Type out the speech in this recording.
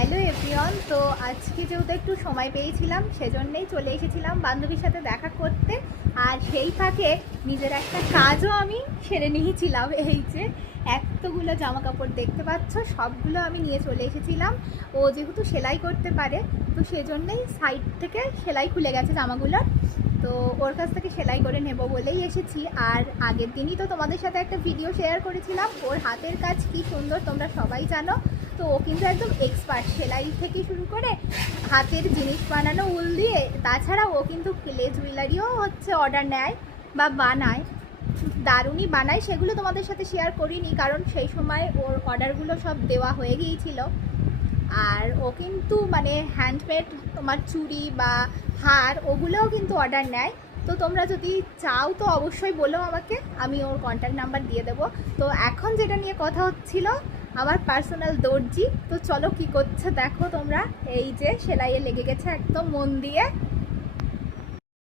Hello everyone. তো আজকে যেহেতু একটু সময় পেয়েছিলাম সেজন্যই চলে এসেছিলাম বান্ধবীর সাথে দেখা করতে। আর সেই ফাঁকে নিজের একটা কাজও আমি সেরে নিয়েছিলাম। এই যে এতগুলো জামা কাপড় দেখতে পাচ্ছ, সবগুলো আমি নিয়ে চলে এসেছিলাম। ও যেহেতু সেলাই করতে পারে, তো সেজন্যই সাইড থেকে সেলাই খুলে গেছে জামাগুলোর, তো ওর কাছ থেকে সেলাই করে নেব বলেই এসেছি। আর আগের দিনই তো তোমাদের সাথে একটা ভিডিও শেয়ার করেছিলাম, ওর হাতের কাজ কি সুন্দর তোমরা সবাই জানো। তো ও কিন্তু একদম এক্সপার্ট, সেলাই থেকে শুরু করে হাতের জিনিস বানানো উল দিয়ে, তাছাড়া ও কিন্তু ক্লে জুয়েলারিও অর্ডার নেয় বা বানায়, দারুণই বানায়। সেগুলো তোমাদের সাথে শেয়ার করিনি কারণ সেই সময় ওর অর্ডারগুলো সব দেওয়া হয়ে গিয়েছিল। আর ও কিন্তু হ্যান্ডমেড তোমার চুড়ি বা হার ওগুলোও কিন্তু অর্ডার নেয়। তো তোমরা যদি চাও তো অবশ্যই বলো আমাকে, আমি ওর কন্ট্যাক্ট নাম্বার দিয়ে দেবো। তো এখন যেটা নিয়ে কথা হচ্ছিল, আমার পার্সোনাল দর্জি। তো চলো কি করছে দেখো তোমরা। এই যে সেলাইয়ে লেগে গেছে একদম মন দিয়ে।